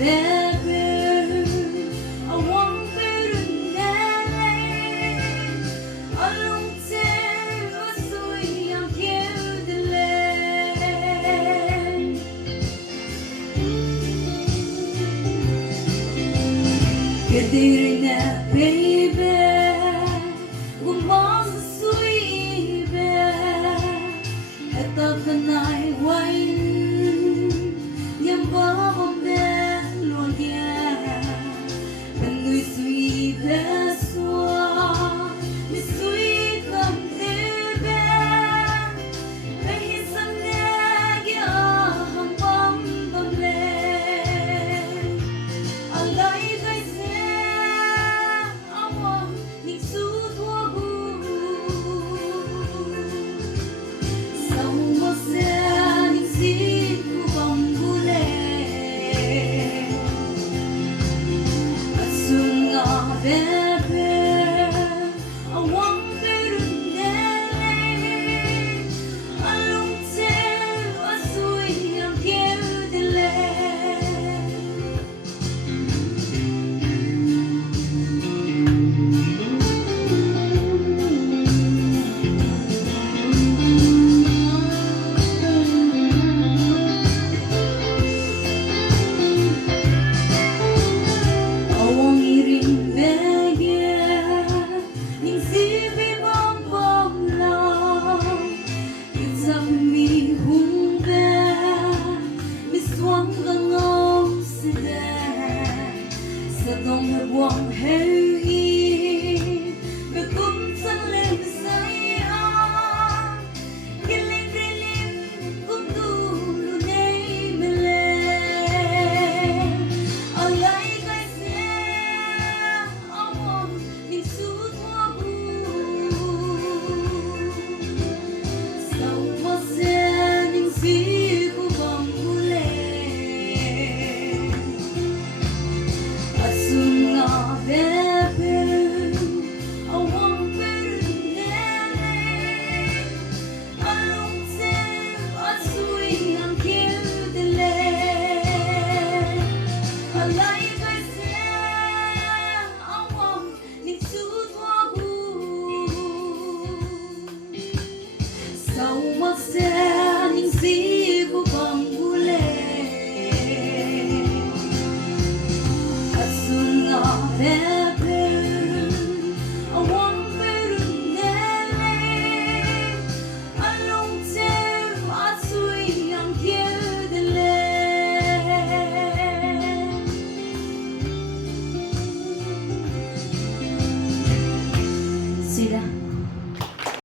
baby, I want better than a long time, so I'm here to land. Kadirina, baby, gumang suibe, eto kanay wine, yamba bombe loya, kanui suibe swa, mi sui kam tebe, kahisam negya hang bam bamle, alay kay se, awang niksut wagu. Baby, I want better than a long time, I swear I'm here to land. I want eating Dòng hợp quang heo y về cũng sang lên say á cái lên đây lên cũng tu luôn đây mình lên ở lại cái xe áo mòn mình suốt hoa bu sau một xe những gì của vòng bu lên baby, I want better than a long time, I swear I'm here to land. A life I said, I want need to walk. Sau một xe những gì của vòng bu lên, baby.